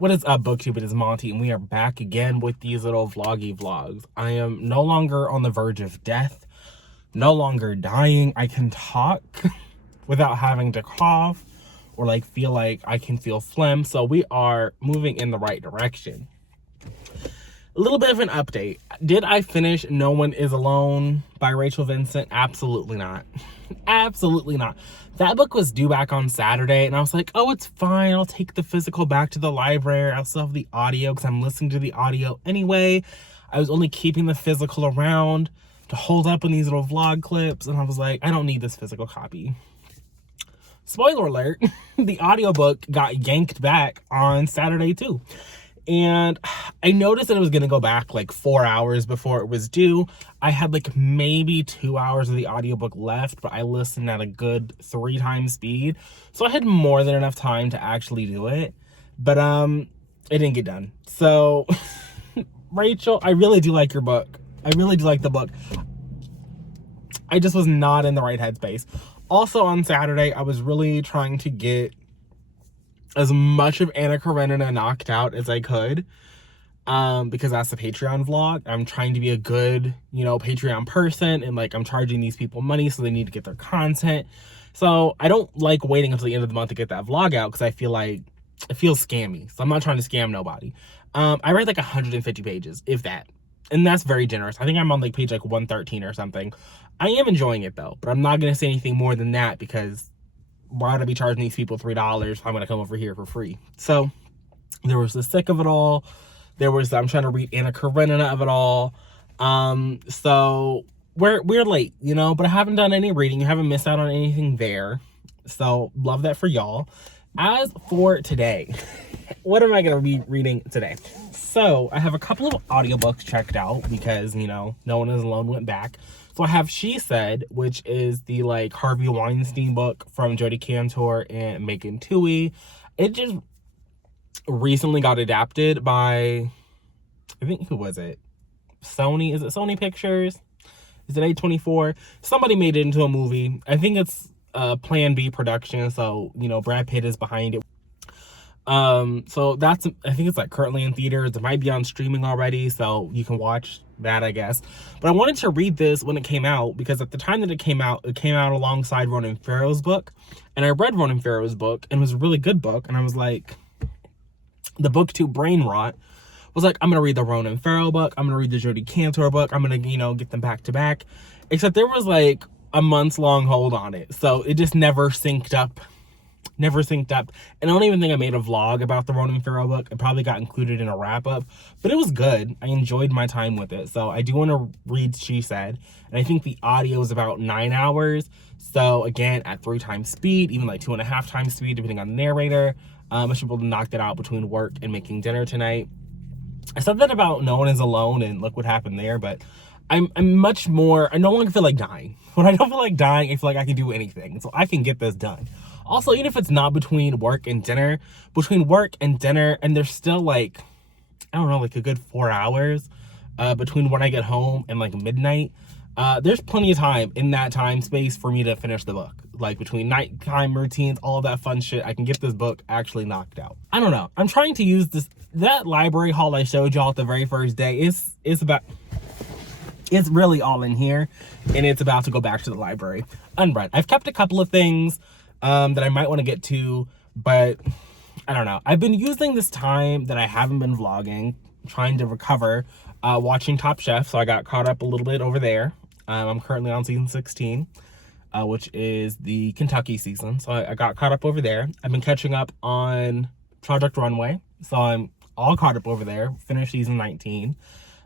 What is up, BookTube? It is Monty, and we are back again with these little vloggy vlogs. I am no longer on the verge of death, no longer dying. I can talk without having to cough or like feel like I can feel phlegm. So we are moving in the right direction. A little bit of an update. Did I finish No One Is Alone by Rachel Vincent? Absolutely not. Absolutely not. That book was due back on Saturday, and I was like, oh, it's fine. I'll take the physical back to the library. I'll still have the audio because I'm listening to the audio anyway. I was only keeping the physical around to hold up in these little vlog clips, and I was like, I don't need this physical copy. Spoiler alert, the audiobook got yanked back on Saturday too. And I noticed that it was going to go back like 4 hours before it was due. I had like maybe 2 hours of the audiobook left, but I listened at a good 3 times speed. So I had more than enough time to actually do it. But it didn't get done. So Rachel, I really do like your book. I really do like the book. I just was not in the right headspace. Also on Saturday, I was really trying to get as much of Anna Karenina knocked out as I could, because that's the Patreon vlog. I'm trying to be a good, Patreon person, and like I'm charging these people money, so they need to get their content. So I don't like waiting until the end of the month to get that vlog out, because I feel like it feels scammy. So I'm not trying to scam nobody. I read like 150 pages, if that, and that's very generous. I think I'm on like page like 113 or something. I am enjoying it though, but I'm not gonna say anything more than that, because why would I be charging these people $3 if I'm going to come over here for free? So there was the sick of it all. There was I'm trying to read Anna Karenina of it all. So we're late, but I haven't done any reading. You haven't missed out on anything there. So love that for y'all. As for today, what am I going to be reading today? So I have a couple of audiobooks checked out because, No One Is Alone went back. So I have She Said, which is the like Harvey Weinstein book from Jodi Cantor and Megan Twohey. It just recently got adapted by, I think, who was it? Sony? Is it Sony Pictures? Is it A24? Somebody made it into a movie. I think it's Plan B production, so Brad Pitt is behind it. So that's, I think it's like currently in theaters. It might be on streaming already, so you can watch that, I guess. But I wanted to read this when it came out, because at the time that it came out alongside Ronan Farrow's book. And I read Ronan Farrow's book, and it was a really good book. And I was like, the booktube brain rot was like, I'm going to read the Ronan Farrow book. I'm going to read the Jodi Cantor book. I'm going to, get them back to back. Except there was like a month's long hold on it. So it just never synced up. And I don't even think I made a vlog about the Ronan Farrow book. It probably got included in a wrap-up, but it was good. I enjoyed my time with it. So I do want to read She Said, and I think the audio is about 9 hours. So again, at 3 times speed, even like 2.5 times speed, depending on the narrator. I should be able to knock that out between work and making dinner tonight. I said that about No One Is Alone, and look what happened there, but I'm much more, I no longer feel like dying. When I don't feel like dying, I feel like I can do anything. So I can get this done. Also, even if it's not between work and dinner, and there's still like, I don't know, like a good 4 hours between when I get home and like midnight, there's plenty of time in that time space for me to finish the book. Like between nighttime routines, all that fun shit, I can get this book actually knocked out. I don't know. I'm trying to use that library haul I showed y'all the very first day. It's really all in here, and it's about to go back to the library unread. I've kept a couple of things that I might want to get to, but I don't know. I've been using this time that I haven't been vlogging, trying to recover, watching Top Chef, so I got caught up a little bit over there. I'm currently on season 16, which is the Kentucky season, so I got caught up over there. I've been catching up on Project Runway, so I'm all caught up over there, finished season 19.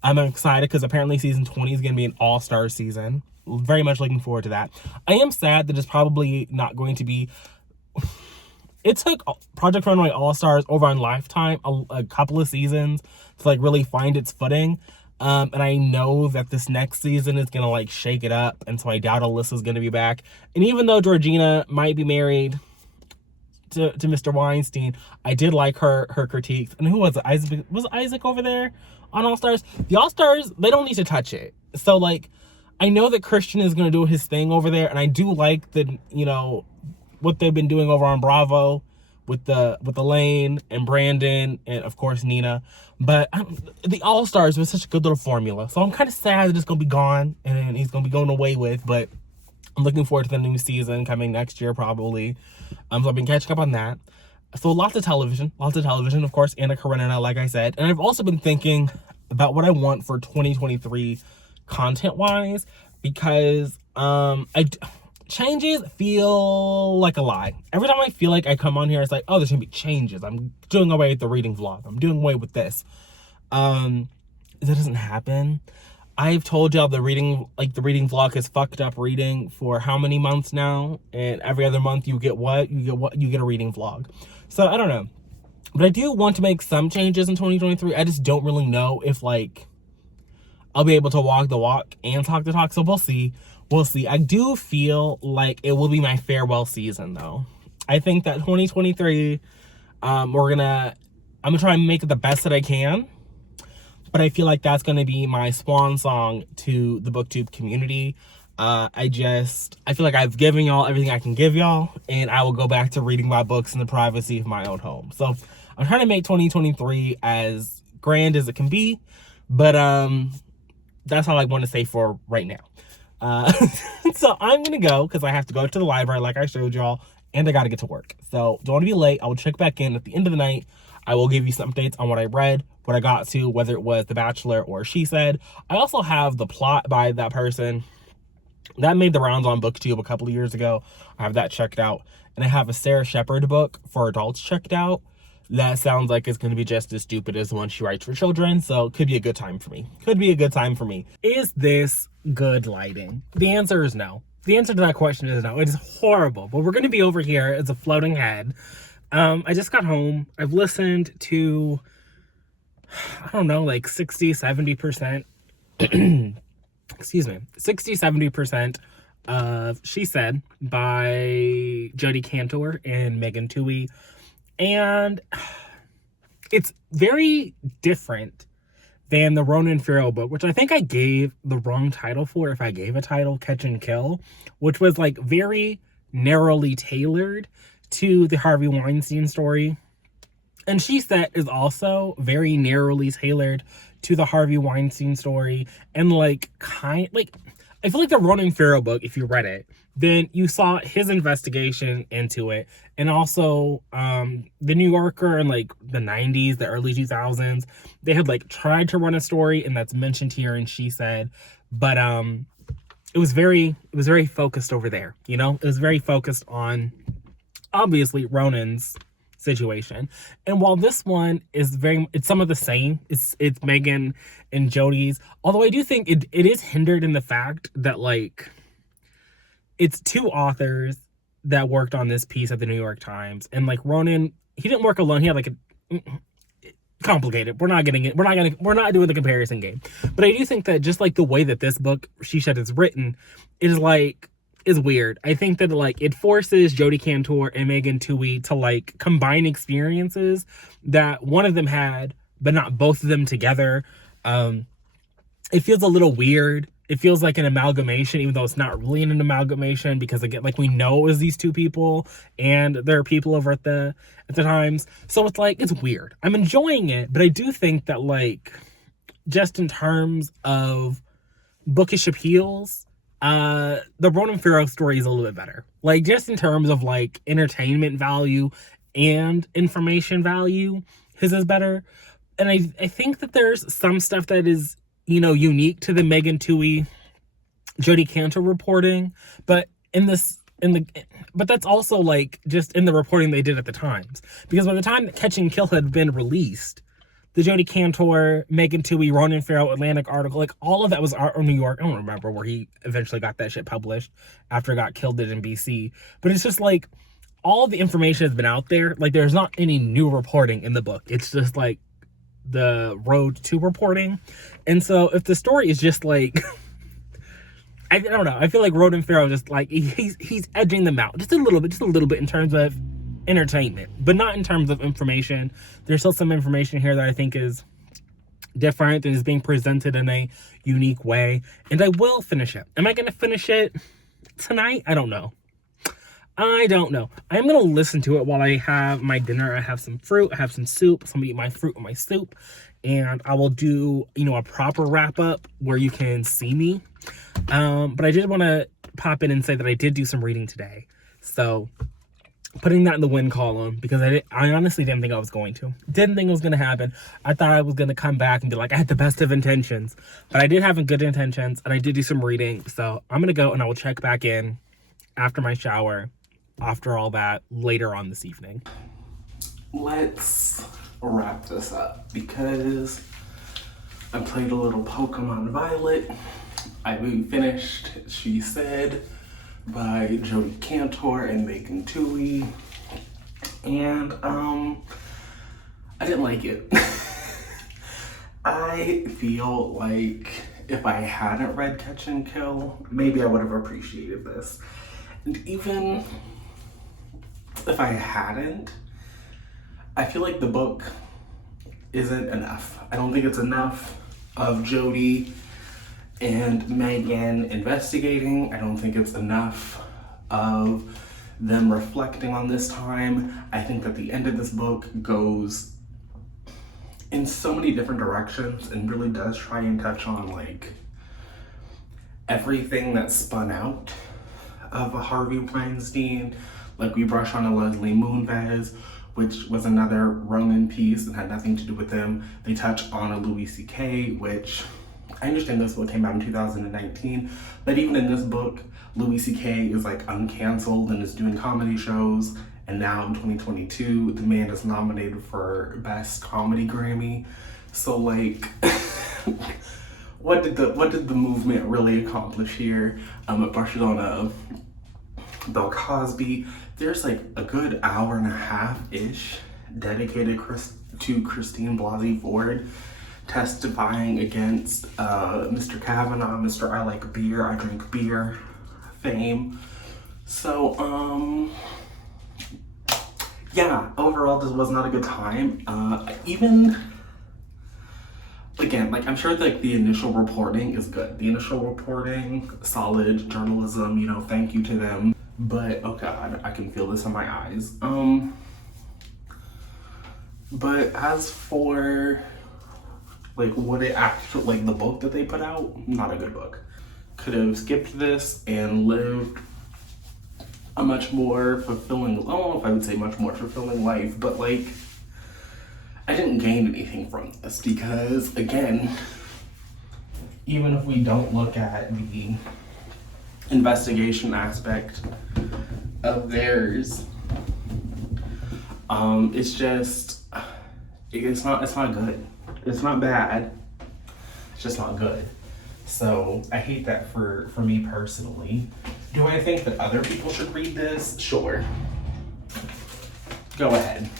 I'm excited because apparently season 20 is going to be an all-star season. Very much looking forward to that. I am sad that it's probably not going to be... It took Project Runway All-Stars over on Lifetime a couple of seasons to like really find its footing. And I know that this next season is going to like shake it up. And so I doubt Alyssa's going to be back. And even though Georgina might be married to Mr. Weinstein, I did like her critiques. And who was it? Isaac over there on All-Stars? The All-Stars, they don't need to touch it. So like, I know that Christian is going to do his thing over there, and I do like the, what they've been doing over on Bravo with Elaine and Brandon and of course Nina. But the All-Stars was such a good little formula. So I'm kind of sad that it's going to be gone and he's going to be going away with, but I'm looking forward to the new season coming next year probably. So I've been catching up on that. So lots of television, of course, Anna Karenina, like I said. And I've also been thinking about what I want for 2023 content-wise, because changes feel like a lie. Every time I feel like I come on here, it's like, oh, there's gonna be changes. I'm doing away with the reading vlog. I'm doing away with this. That doesn't happen. I've told y'all the reading vlog has fucked up reading for how many months now? And every other month you get what? You get a reading vlog. So I don't know. But I do want to make some changes in 2023. I just don't really know if like I'll be able to walk the walk and talk the talk. So we'll see. We'll see. I do feel like it will be my farewell season though. I think that 2023, I'm gonna try and make it the best that I can. But I feel like that's gonna be my swan song to the BookTube community. I feel like I've given y'all everything I can give y'all, and I will go back to reading my books in the privacy of my own home. So I'm trying to make 2023 as grand as it can be, but that's all I want to say for right now. So I'm gonna go because I have to go to the library like I showed y'all, and I gotta get to work. So don't want to be late. I will check back in at the end of the night. I will give you some updates on what I read, what I got to, whether it was The Bachelor or She Said. I also have The Plot by that person that made the rounds on BookTube a couple of years ago. I have that checked out. And I have a Sarah Shepard book for adults checked out. That sounds like it's going to be just as stupid as the one she writes for children. So it could be a good time for me. Could be a good time for me. Is this good lighting? The answer is no. The answer to that question is no. It is horrible. But we're going to be over here as a floating head. I just got home. I've listened to, I don't know, like 60, 70%. Excuse me, 60, 70% of She Said by Jodi Kantor and Megan Twohey. And it's very different than the Ronan Farrow book, which I think I gave the wrong title for, if I gave a title, Catch and Kill, which was like very narrowly tailored to the Harvey Weinstein story. And She Said is also very narrowly tailored to the Harvey Weinstein story. And I feel like the Ronan Farrow book, if you read it, then you saw his investigation into it. And also the New Yorker in like the 90s, the early 2000s, they had like tried to run a story, and that's mentioned here in She Said. But it was very focused over there, you know? It was very focused on, obviously, Ronan's situation. And while this one is it's some of the same, it's Megan and Jodi's, although I do think it is hindered in the fact that like it's two authors that worked on this piece at the New York Times, and like Ronan, he didn't work alone. He had like a complicated. We're not doing the comparison game. But I do think that just like the way that this book, She Said, is written is weird. I think that like it forces Jodi Kantor and Megan Twohey to like combine experiences that one of them had, but not both of them together. It feels a little weird. It feels like an amalgamation, even though it's not really an amalgamation, because again, like we know it was these two people, and there are people over at the Times. So it's like, it's weird. I'm enjoying it, but I do think that like, just in terms of bookish appeals, the Ronan Farrow story is a little bit better. Like, just in terms of like entertainment value and information value, his is better. And I think that there's some stuff that is, you know, unique to the Megan Twohey, Jodi Kantor reporting, but that's also like just in the reporting they did at the Times, because by the time that Catch and Kill had been released, the Jodi Kantor, Megan Twohey, Ronan Farrow Atlantic article, like all of that was out in New York. I don't remember where he eventually got that shit published after it got killed in NBC, but it's just like all the information has been out there. Like there's not any new reporting in the book. It's just like the road to reporting. And so if the story is just like I don't know, I feel like Ronan Farrow just like he's edging them out just a little bit in terms of entertainment, but not in terms of information. There's still some information here that I think is different and is being presented in a unique way, and I will finish it. Am I going to finish it tonight? I don't know. I don't know. I'm gonna listen to it while I have my dinner. I have some fruit, I have some soup. So I'm gonna eat my fruit and my soup. And I will do, you know, a proper wrap up where you can see me. But I did want to pop in and say that I did do some reading today. So putting that in the win column, because I honestly didn't think I was going to. Didn't think it was going to happen. I thought I was going to come back and be like, I had the best of intentions. But I did have good intentions, and I did do some reading. So I'm going to go, and I will check back in after my shower, after all that, later on this evening. Let's wrap this up, because I played a little Pokemon Violet. I finished She Said by Jodi Cantor and Megan Twohey, and I didn't like it. I feel like if I hadn't read Catch and Kill, maybe I would have appreciated this. And even if I hadn't, I feel like the book isn't enough. I don't think it's enough of Jodi and Megan investigating. I don't think it's enough of them reflecting on this time. I think that the end of this book goes in so many different directions and really does try and touch on like everything that spun out of a Harvey Weinstein. Like we brush on a Leslie Moonves, which was another Roman piece and had nothing to do with them. They touch on a Louis C.K., which I understand this book came out in 2019, but even in this book, Louis C.K. is like uncanceled and is doing comedy shows. And now in 2022, the man is nominated for Best Comedy Grammy. So like, what did the movement really accomplish here? It brushes on Bill Cosby. There's like a good hour and a half-ish dedicated to Christine Blasey Ford testifying against Mr. Kavanaugh, Mr. I like beer, I drink beer fame. So, yeah, overall this was not a good time. Even, again, like I'm sure like the initial reporting is good. The initial reporting, solid journalism, you know, thank you to them. But, oh God, I can feel this in my eyes. But as for like what it actually, like the book that they put out, not a good book. Could have skipped this and lived a much more fulfilling, I don't know if I would say much more fulfilling life, but like, I didn't gain anything from this because, again, even if we don't look at the investigation aspect of theirs, it's just, it's not good. It's not bad, it's just not good. So I hate that for me personally. Do I think that other people should read this? Sure. Go ahead.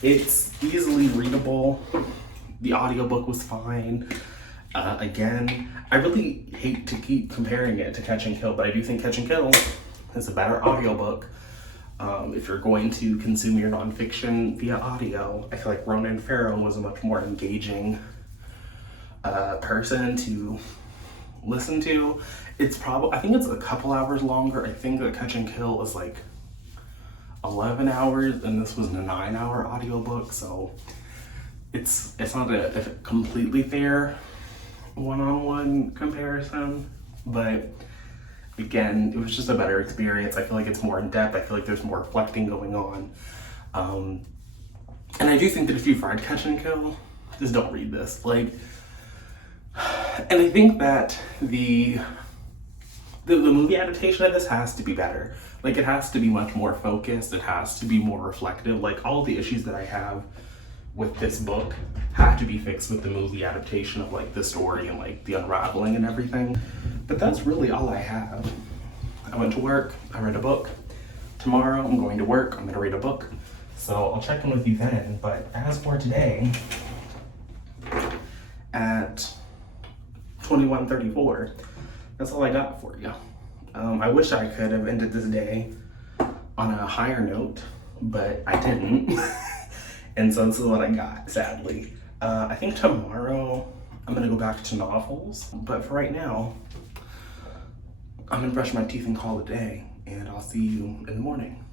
It's easily readable. The audiobook was fine. Again, I really hate to keep comparing it to Catch and Kill, but I do think Catch and Kill is a better audiobook. If you're going to consume your nonfiction via audio, I feel like Ronan Farrow was a much more engaging person to listen to. It's probably, I think it's a couple hours longer. I think that Catch and Kill is like 11 hours and this was a 9-hour audiobook, so it's not a completely fair one-on-one comparison, but again, it was just a better experience. I feel like it's more in depth. I feel like there's more reflecting going on. And I do think that if you've read Catch and Kill, just don't read this. Like, and I think that the movie adaptation of this has to be better. Like, it has to be much more focused. It has to be more reflective. Like, all the issues that I have with this book have to be fixed with the movie adaptation of like the story and like the unraveling and everything. But that's really all I have. I went to work, I read a book. Tomorrow I'm going to work, I'm gonna read a book. So I'll check in with you then. But as for today, at 21:34, that's all I got for you. I wish I could have ended this day on a higher note, but I didn't. And so this is what I got, sadly. I think tomorrow I'm gonna go back to novels, but for right now, I'm gonna brush my teeth and call it a day. and I'll see you in the morning.